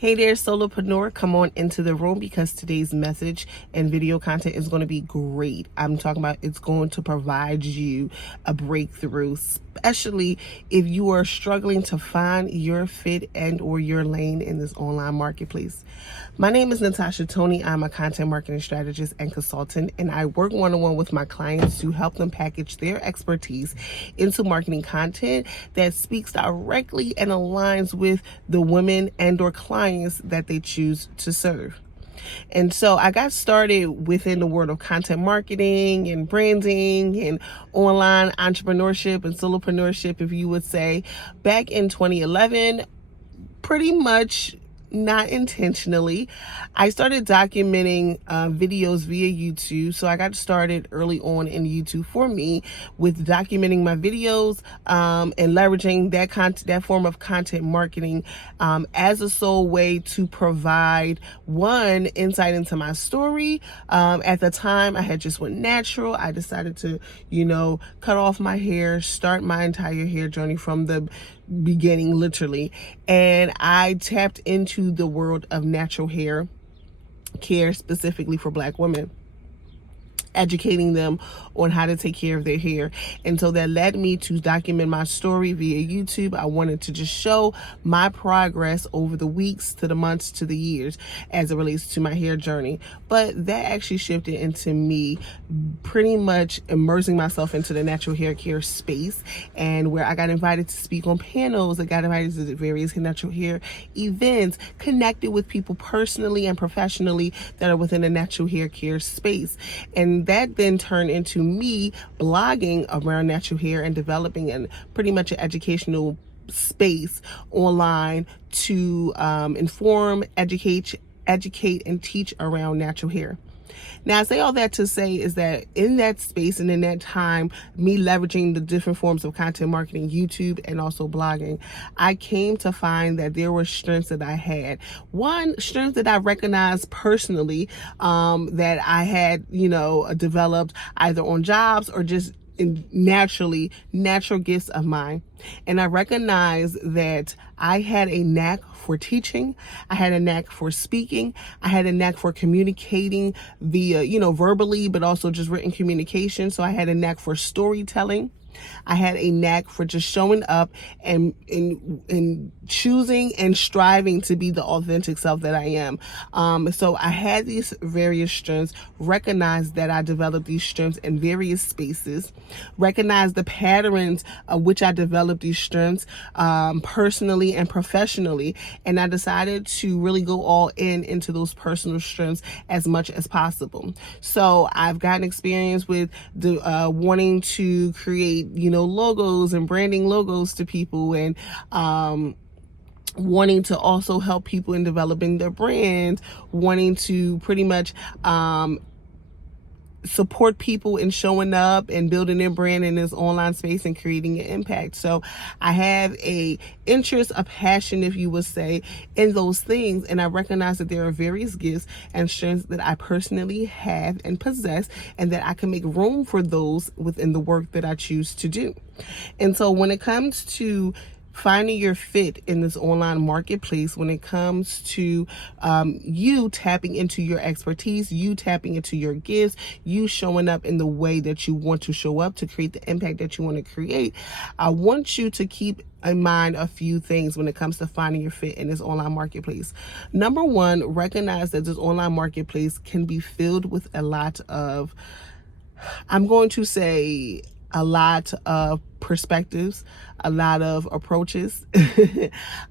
Hey there, Solopreneur. Come on into the room because today's message and video content is going to be great. I'm talking about it's going to provide you a breakthrough, especially if you are struggling to find your fit and or your lane in this online marketplace. My name is Natasha Tony. I'm a content marketing strategist and consultant, and I work one-on-one with my clients to help them package their expertise into marketing content that speaks directly and aligns with the women and or clients that they choose to serve. And so I got started within the world of content marketing and branding and online entrepreneurship and solopreneurship, if you would say, back in 2011, pretty much not intentionally. I started documenting videos via YouTube. So I got started early on in YouTube for me with documenting my videos and leveraging that form of content marketing as a sole way to provide one insight into my story. At the time, I had just went natural. I decided to, cut off my hair, start my entire hair journey from the beginning, literally. And I tapped into the world of natural hair care, specifically for Black women, educating them on how to take care of their hair. And so that led me to document my story via YouTube. I wanted to just show my progress over the weeks to the months to the years as it relates to my hair journey. But that actually shifted into me pretty much immersing myself into the natural hair care space, and where I got invited to speak on panels. I got invited to various natural hair events, connected with people personally and professionally that are within the natural hair care space. And that then turned into me blogging around natural hair and developing pretty much an educational space online to inform, educate, and teach around natural hair. Now, I say all that to say is that in that space and in that time, me leveraging the different forms of content marketing, YouTube and also blogging, I came to find that there were strengths that I had. One strength that I recognized personally that I had, developed either on jobs or just natural gifts of mine. And I recognized that I had a knack for teaching. I had a knack for speaking. I had a knack for communicating via, verbally, but also just written communication. So I had a knack for storytelling. I had a knack for just showing up and choosing and striving to be the authentic self that I am. So I had these various strengths, recognized that I developed these strengths in various spaces, recognized the patterns of which I developed these strengths personally and professionally. And I decided to really go all into those personal strengths as much as possible. So I've gotten experience with the wanting to create logos and branding logos to people, and wanting to also help people in developing their brand, wanting to pretty much support people in showing up and building their brand in this online space and creating an impact. So I have a interest, a passion, if you would say, in those things. And I recognize that there are various gifts and strengths that I personally have and possess, and that I can make room for those within the work that I choose to do. And so when it comes to finding your fit in this online marketplace, when it comes to you tapping into your expertise, you tapping into your gifts, you showing up in the way that you want to show up to create the impact that you want to create, I want you to keep in mind a few things when it comes to finding your fit in this online marketplace. Number one, recognize that this online marketplace can be filled with a lot of, I'm going to say, a lot of perspectives, a lot of approaches,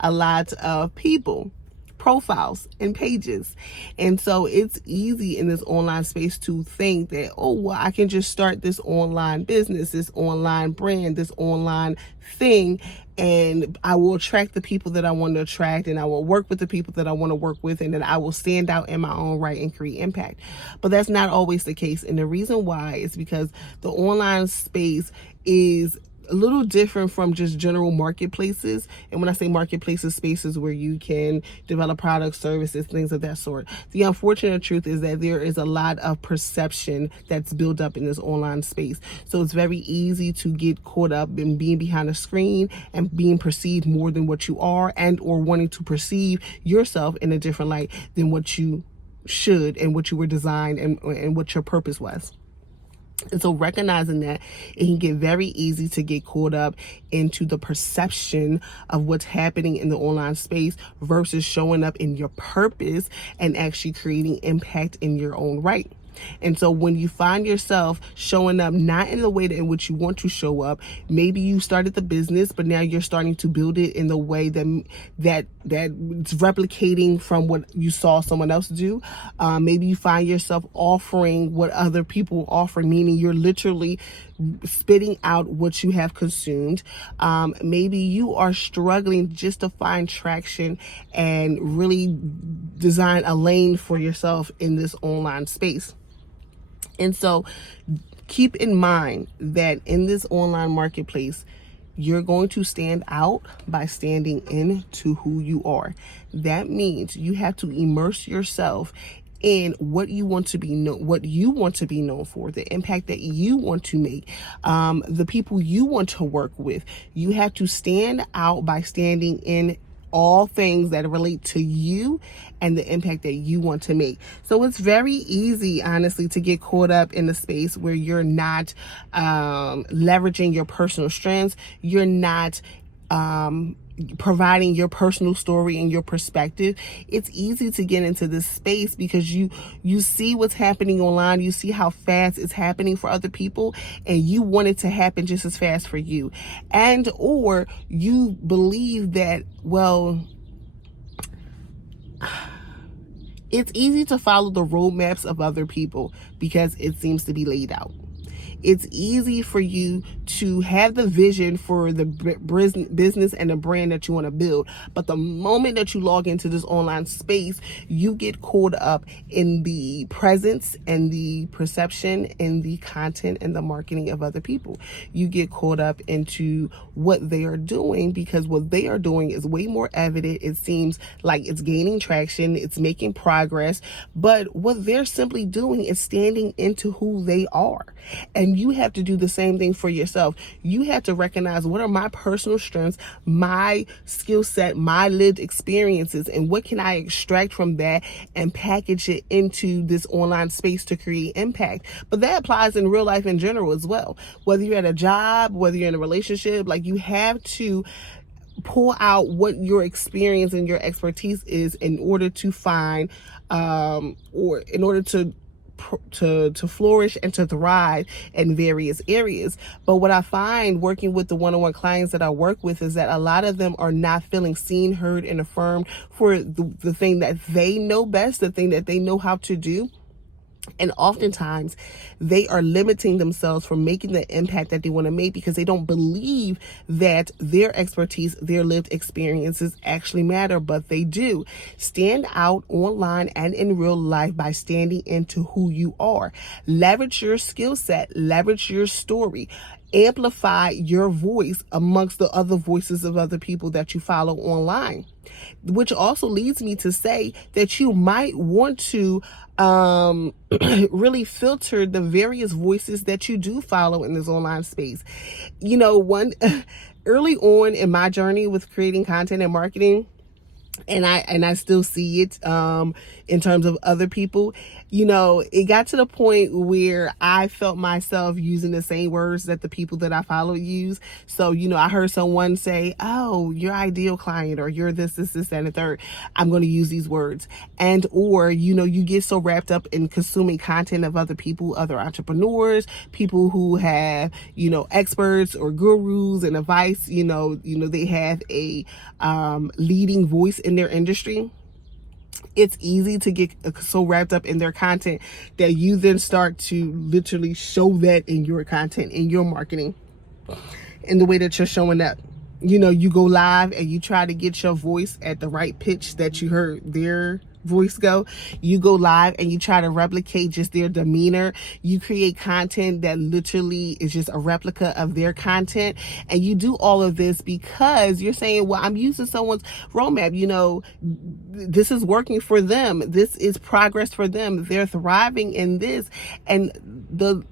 a lot of people, profiles, and pages. And so it's easy in this online space to think that, I can just start this online business, this online brand, this online thing, and I will attract the people that I want to attract, and I will work with the people that I want to work with, and then I will stand out in my own right and create impact. But that's not always the case. And the reason why is because the online space is a little different from just general marketplaces. And when I say marketplaces, spaces where you can develop products, services, things of that sort. The unfortunate truth is that there is a lot of perception that's built up in this online space. So it's very easy to get caught up in being behind a screen and being perceived more than what you are, and or wanting to perceive yourself in a different light than what you should and what you were designed and what your purpose was. And so recognizing that, it can get very easy to get caught up into the perception of what's happening in the online space versus showing up in your purpose and actually creating impact in your own right. And so when you find yourself showing up not in the way that in which you want to show up, maybe you started the business, but now you're starting to build it in the way that it's replicating from what you saw someone else do. Maybe you find yourself offering what other people offer, meaning you're literally spitting out what you have consumed. Maybe you are struggling just to find traction and really design a lane for yourself in this online space. And so keep in mind that in this online marketplace, you're going to stand out by standing into who you are. That means you have to immerse yourself in what you want to be known for, the impact that you want to make, the people you want to work with. You have to stand out by standing in all things that relate to you and the impact that you want to make. So it's very easy, honestly, to get caught up in a space where you're not leveraging your personal strengths. You're not providing your personal story and your perspective. It's easy to get into this space because you see what's happening online, you see how fast it's happening for other people, and you want it to happen just as fast for you. And or you believe that, well, it's easy to follow the roadmaps of other people because it seems to be laid out. It's easy for you to have the vision for the business and the brand that you want to build. But the moment that you log into this online space, you get caught up in the presence and the perception and the content and the marketing of other people. You get caught up into what they are doing because what they are doing is way more evident. It seems like it's gaining traction, it's making progress, but what they're simply doing is standing into who they are. And you have to do the same thing for yourself. You have to recognize, what are my personal strengths, my skill set, my lived experiences, and what can I extract from that and package it into this online space to create impact. But that applies in real life in general as well. Whether you're at a job, whether you're in a relationship, like, you have to pull out what your experience and your expertise is in order to find or in order to flourish and to thrive in various areas. But what I find working with the one-on-one clients that I work with is that a lot of them are not feeling seen, heard, and affirmed for the thing that they know best, the thing that they know how to do. And oftentimes they are limiting themselves from making the impact that they want to make because they don't believe that their expertise, their lived experiences actually matter, but they do. Stand out online and in real life by standing into who you are. Leverage your skill set, leverage your story. Amplify your voice amongst the other voices of other people that you follow online. Which also leads me to say that you might want to really filter the various voices that you do follow in this online space. You know, early on in my journey with creating content and marketing, and I still see it in terms of other people, you know, it got to the point where I felt myself using the same words that the people that I follow use. So, you know, I heard someone say, oh, your ideal client, or you're this, and the third. I'm going to use these words. And, or, you know, you get so wrapped up in consuming content of other people, other entrepreneurs, people who have, you know, experts or gurus and advice, you know, they have a leading voice in their industry. It's easy to get so wrapped up in their content that you then start to literally show that in your content, in your marketing, in the way that you're showing up. you go live and you try to get your voice at the right pitch that you heard their voice go. You go live and you try to replicate just their demeanor. You create content that literally is just a replica of their content. And you do all of this because you're saying, well, I'm using someone's roadmap. This is working for them. This is progress for them. They're thriving in this. And the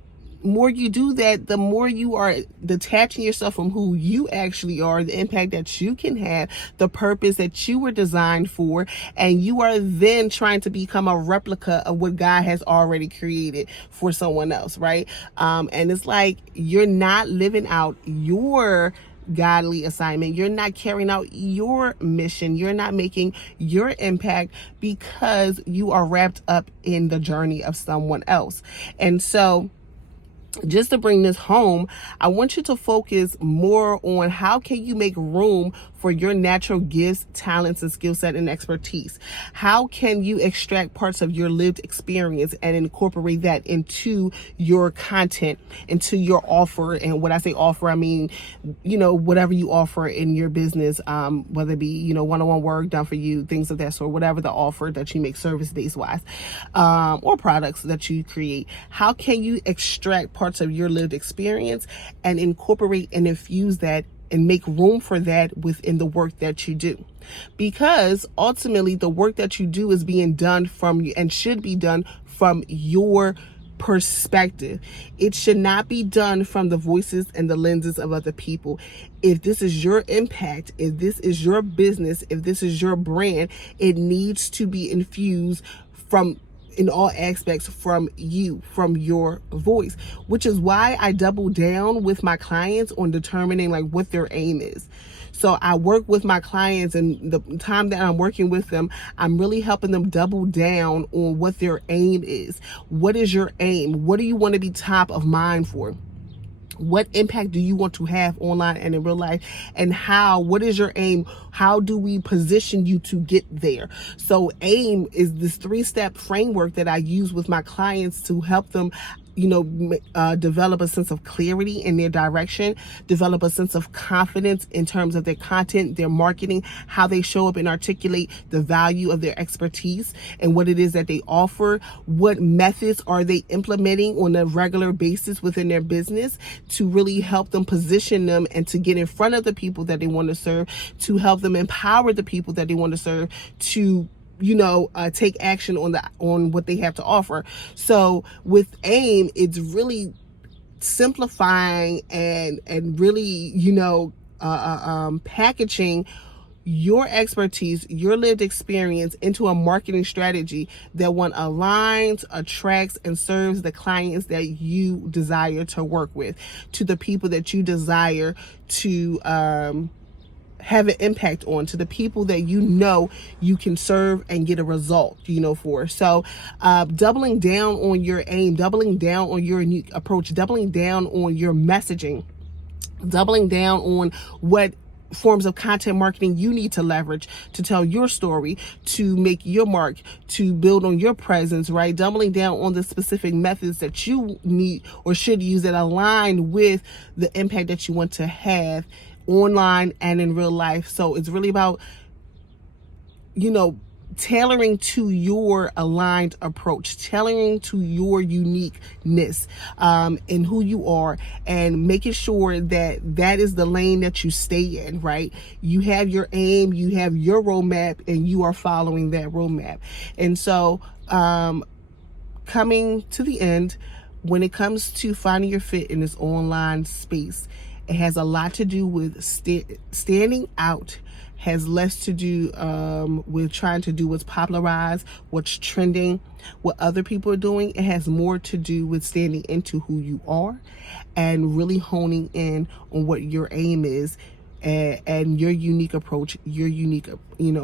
more you do that, the more you are detaching yourself from who you actually are, the impact that you can have, the purpose that you were designed for, and you are then trying to become a replica of what God has already created for someone else, right? And it's like you're not living out your godly assignment. You're not carrying out your mission. You're not making your impact because you are wrapped up in the journey of someone else. And so, just to bring this home, I want you to focus more on how can you make room for your natural gifts, talents, and skill set and expertise. How can you extract parts of your lived experience and incorporate that into your content, into your offer? And when I say offer, I mean, whatever you offer in your business, whether it be, one-on-one work done for you, things of that sort, whatever the offer that you make service-based wise, or products that you create. How can you extract parts of your lived experience and incorporate and infuse that and make room for that within the work that you do? Because ultimately the work that you do is being done from you and should be done from your perspective. It should not be done from the voices and the lenses of other people. If this is your impact, if this is your business, if this is your brand, it needs to be infused in all aspects from you, from your voice, which is why I double down with my clients on determining like what their aim is. So I work with my clients, and the time that I'm working with them, I'm really helping them double down on what their aim is. What is your aim? What do you want to be top of mind for? What impact do you want to have online and in real life? And what is your aim? How do we position you to get there? So AIM is this 3-step framework that I use with my clients to help them develop a sense of clarity in their direction, develop a sense of confidence in terms of their content, their marketing, how they show up and articulate the value of their expertise and what it is that they offer, what methods are they implementing on a regular basis within their business to really help them position them and to get in front of the people that they want to serve, to help them empower the people that they want to serve, to take action on what they have to offer. So with AIM, it's really simplifying and really, packaging your expertise, your lived experience into a marketing strategy that one aligns, attracts, and serves the clients that you desire to work with, to the people that you desire to have an impact on, to the people that you can serve and get a result for. So doubling down on your aim, doubling down on your unique approach, doubling down on your messaging, doubling down on what forms of content marketing you need to leverage to tell your story, to make your mark, to build on your presence, right? Doubling down on the specific methods that you need or should use that align with the impact that you want to have online and in real life. So it's really about, tailoring to your aligned approach, tailoring to your uniqueness in who you are, and making sure that that is the lane that you stay in, right? You have your aim, you have your roadmap, and you are following that roadmap. And so coming to the end, when it comes to finding your fit in this online space, it has a lot to do with standing out, has less to do with trying to do what's popularized, what's trending, what other people are doing. It has more to do with standing into who you are and really honing in on what your aim is and your unique approach, your unique,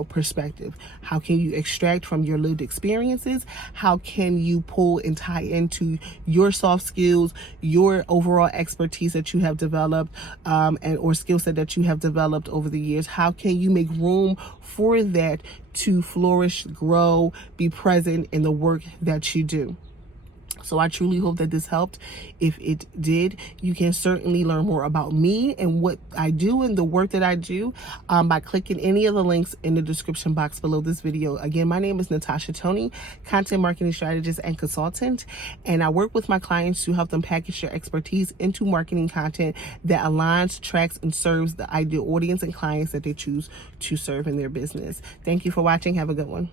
perspective. How can you extract from your lived experiences? How can you pull and tie into your soft skills, your overall expertise that you have developed, or skill set that you have developed over the years? How can you make room for that to flourish, grow, be present in the work that you do? So I truly hope that this helped. If it did, you can certainly learn more about me and what I do and the work that I do by clicking any of the links in the description box below this video. Again, my name is Natasha Tony, content marketing strategist and consultant, and I work with my clients to help them package their expertise into marketing content that aligns, tracks, and serves the ideal audience and clients that they choose to serve in their business. Thank you for watching. Have a good one.